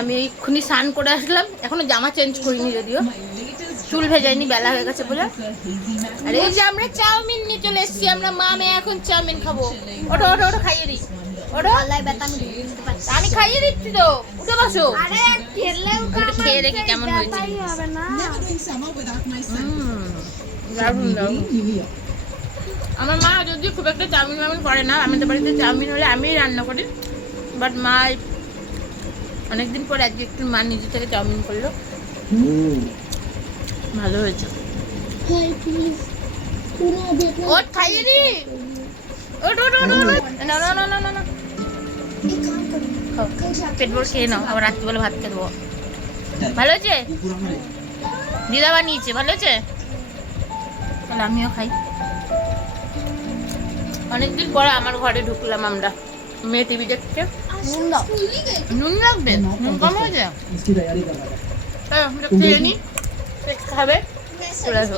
আমি এক্ষুনি স্নান করে আসলাম, এখনো জামা চেঞ্জ করিনি, যদিও চুল ভেজাইনি, বেলা হয়ে গেছে বলে। আর এই যে আমরা চাউমিন নিয়ে চলে এসেছি, আমরা মা মেয়ে এখন চাউমিন খাবো। ওঠো ওঠো ওঠো, খাইয়ে দিই, ওঠো। আমি খাইয়ে দিচ্ছি তো, উঠে বসো। খেয়ে দেখি কেমন হয়েছে। আমার মা যদি খুব একটা চাউমিন মাউমিন করে না, আমাদের বাড়িতে চাউমিন হলে আমিই রান্না করি, বাট মা অনেকদিন পর আজকে একটু মা নিজে থেকে চাউমিন করলো, ভালো হয়েছে। ওট খাইয়ে দি, ওট ওট ওট ওট, না না না না না, পেট ভরে খেয়ে নাও, আবার রাত্রিবেলা ভাত খেয়ে দেবো। ভালো হয়েছে, দিদা বানিয়েছে, ভালো হয়েছে, তাহলে আমিও খাই। অনেকদিন পরে আমার ঘরে ঢুকলাম আমরা, মেয়ে টিভি দেখছে। নুন লাগবে, নুন কম হয়েছে, খেয়ে নি, খাবে চলে আসো।